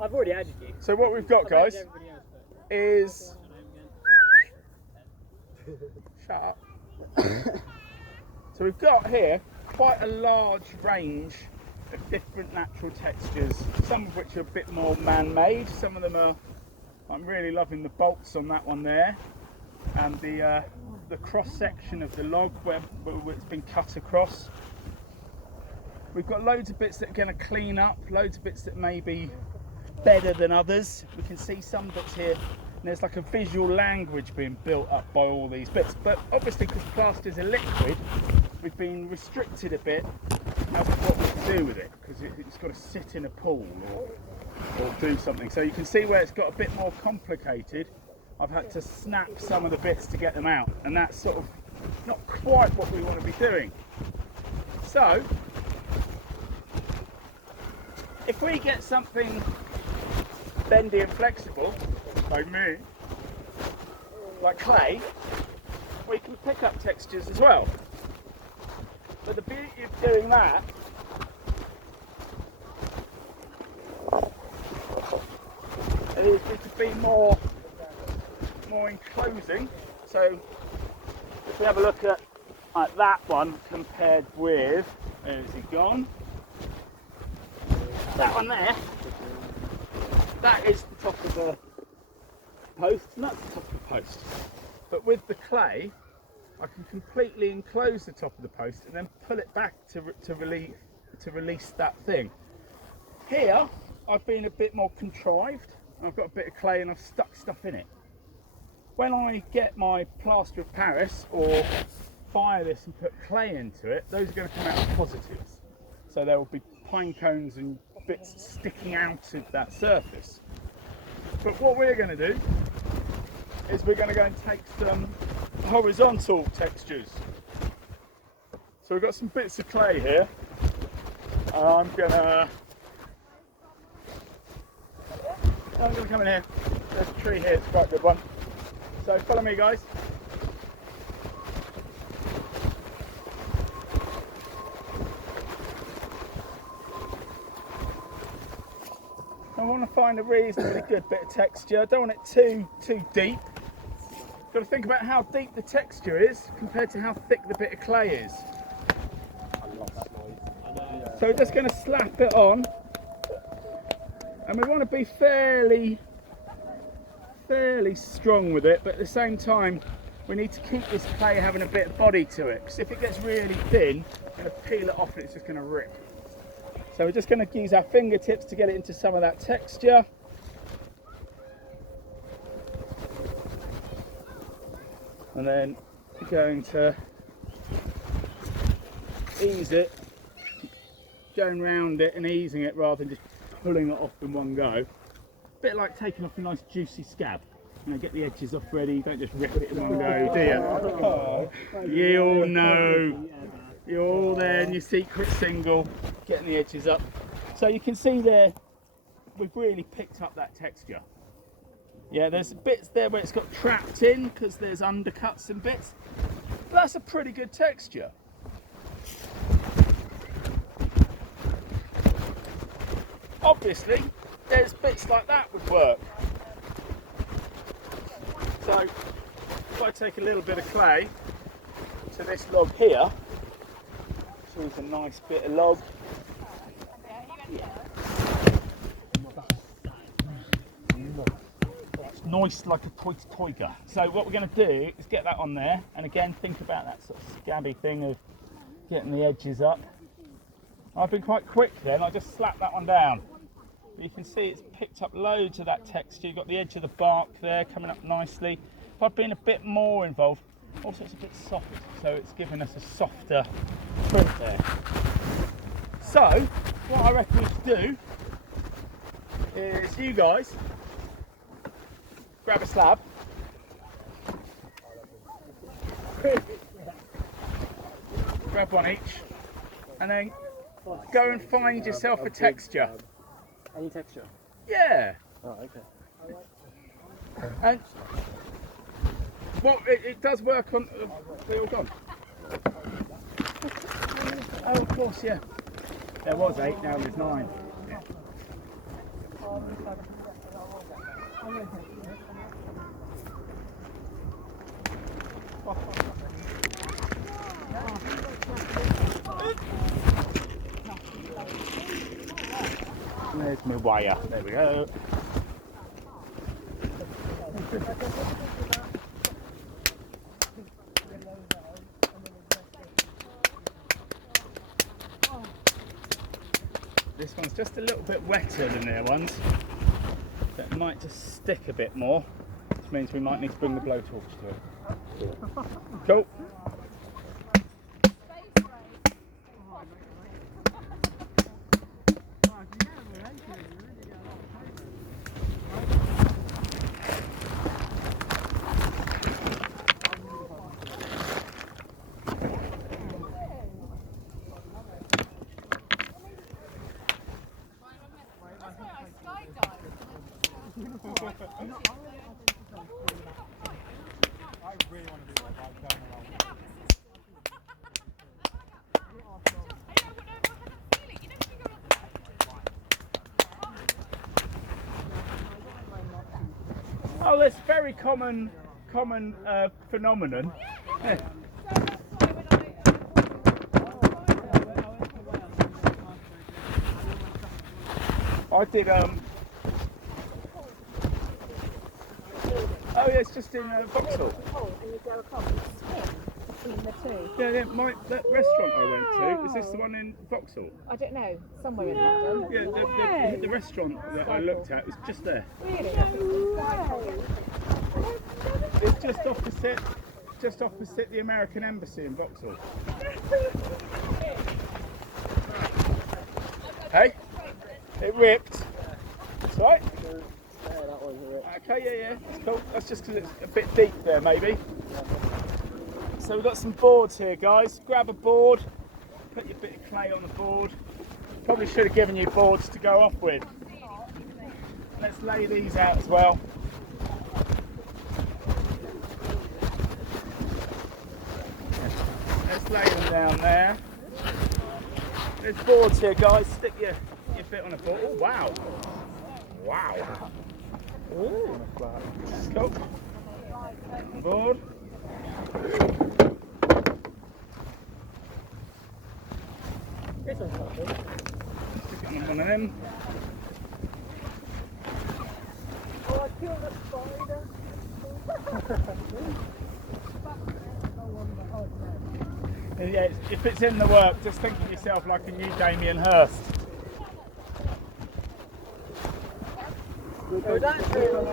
I've already added you. So what we've got, guys, is... Shut up. So we've got here quite a large range of different natural textures, some of which are a bit more man-made, some of them are, I'm really loving the bolts on that one there, and the cross-section of the log where it's been cut across. We've got loads of bits that are going to clean up, loads of bits that may be better than others. We can see some bits here, and there's like a visual language being built up by all these bits, but obviously because plaster's a liquid, we've been restricted a bit as to what we can do with it, because it's got to sit in a pool or do something. So you can see where it's got a bit more complicated. I've had to snap some of the bits to get them out, and that's sort of not quite what we want to be doing. So if we get something bendy and flexible, like me, like clay, we can pick up textures as well. But the beauty of doing that is we could be more enclosing. So if we have a look at that one compared with, where's he gone? That one there, that is the top of the post, not the top of the post. But with the clay, I can completely enclose the top of the post and then pull it back to release that thing. Here, I've been a bit more contrived. I've got a bit of clay and I've stuck stuff in it. When I get my plaster of Paris or fire this and put clay into it, those are going to come out positives. So there will be pine cones and bits sticking out of that surface. But what we're going to do is we're going to go and take some horizontal textures. So we've got some bits of clay here. I'm gonna come in here. There's a tree here, it's quite a good one. So follow me, guys. I want to find a reasonably good bit of texture. I don't want it too deep. Got to think about how deep the texture is compared to how thick the bit of clay is. So we're just going to slap it on, and we want to be fairly strong with it, but at the same time we need to keep this clay having a bit of body to it, because if it gets really thin, I'm going to peel it off and it's just going to rip. So we're just going to use our fingertips to get it into some of that texture. And then we're going to ease it, going round it and easing it rather than just pulling it off in one go. A bit like taking off a nice juicy scab. You know, get the edges off ready, you don't just rip it in one go, do you? You all know. You're all there in your secret single, getting the edges up. So you can see there, we've really picked up that texture. Yeah, there's bits there where it's got trapped in because there's undercuts and bits. But that's a pretty good texture. Obviously, there's bits like that would work. So, if I take a little bit of clay to this log here, choose a nice bit of log. It's nice like a toiga. So what we're going to do is get that on there, and again think about that sort of scabby thing of getting the edges up. I've been quite quick then, I just slapped that one down. You can see it's picked up loads of that texture. You've got the edge of the bark there coming up nicely. If I'd been a bit more involved, also it's a bit soft, so it's giving us a softer print there. So, what I reckon we should do is you guys grab a slab, grab one each, and then go and find yourself a texture. Any texture? Yeah. Oh, okay. And well, it does work on. They all gone. Oh, of course, yeah. There was 8, now there's 9. Yeah. There's my wire. There we go. This one's just a little bit wetter than their ones, so it might just stick a bit more, which means we might need to bring the blowtorch to it. Cool. Oh, that's very common phenomenon. Yeah. I did oh yeah, it's just in Vauxhall. And you go across and swim between the two. Yeah, that restaurant I went to, is this the one in Vauxhall? I don't know, somewhere in London. Yeah, the restaurant that I looked at is just there. Really? It's just opposite the American Embassy in Vauxhall. Hey, it ripped. That's right. Okay, yeah, it's cool. That's just because it's a bit deep there, maybe. So we've got some boards here, guys. Grab a board, put your bit of clay on the board. Probably should have given you boards to go off with. Let's lay these out as well. Let's lay them down there. There's boards here, guys. Stick your bit on a board. Oh, wow. Wow. Ooh. Cool. Board. This one's not good. Stick it on one of them. Oh, I killed a spider. Yeah, if it's in the work, just think of yourself like a new Damien Hirst. Oh, that's real.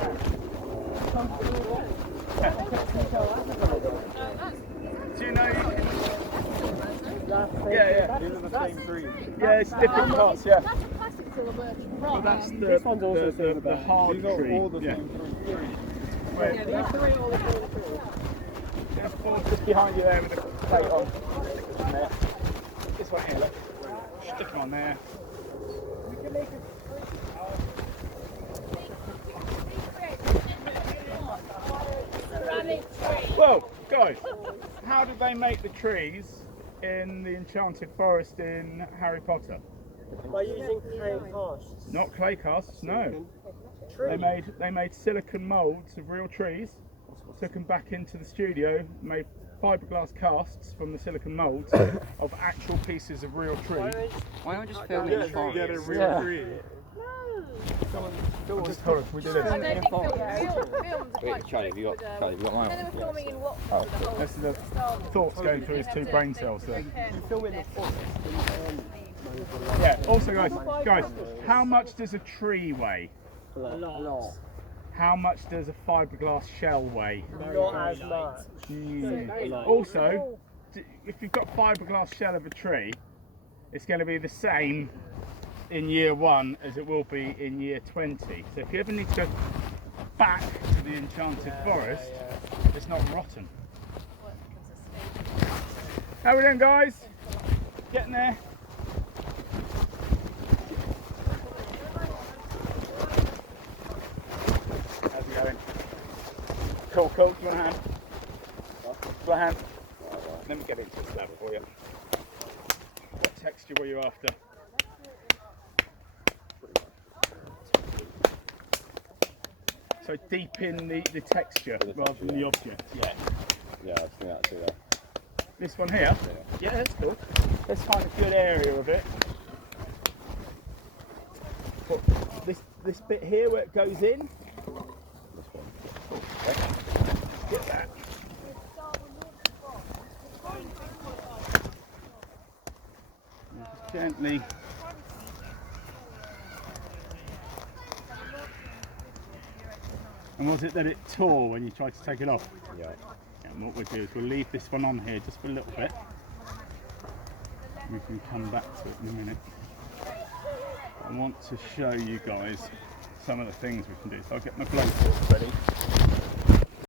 Do you know? Yeah. These are the same breed. Yeah, it's different parts. Yeah. That's a plastic silver birch. Well, that's This one's also the hard These are tree. all the Yeah. same tree. Right. Yeah, these three are all the same tree. There's board just behind you there with the plate on. Stick them there. This one here, look. Stick them on there. Well, guys, how did they make the trees in the Enchanted Forest in Harry Potter? By using clay casts. Not clay casts, no. They made silicon moulds of real trees, took them back into the studio, made fiberglass casts from the silicon moulds of actual pieces of real tree. Why don't we just film it in the forest? Get a real tree. I just told us we did I it. don't think films are Wait, quite Charlie, have you got mine? And then they were filming in Watford. Oh, the whole this is the style. thoughts going through his two brain cells there. You film it in the forest. Yeah, also guys, how much does a tree weigh? A lot. How much does a fiberglass shell weigh? Not as much. Yeah. Also, if you've got fiberglass shell of a tree, it's going to be the same in year 1 as it will be in year 20. So if you ever need to go back to the Enchanted Forest, it's not rotten. How we doing, guys? Getting there. How's it going? Cool. Do you want a hand? Do you want a hand? Let me get into this level for you. What texture were you after? So deepen the texture rather than the object. Yeah. Yeah, I think that's it. This one here? Yeah, that's cool. Let's find a good area of it. What, this bit here where it goes in? This one. Okay. Let's get that. And just gently. And was it that it tore when you tried to take it off? Yeah. And what we'll do is we'll leave this one on here just for a little bit. We can come back to it in a minute. I want to show you guys some of the things we can do. So I'll get my blowtorch ready.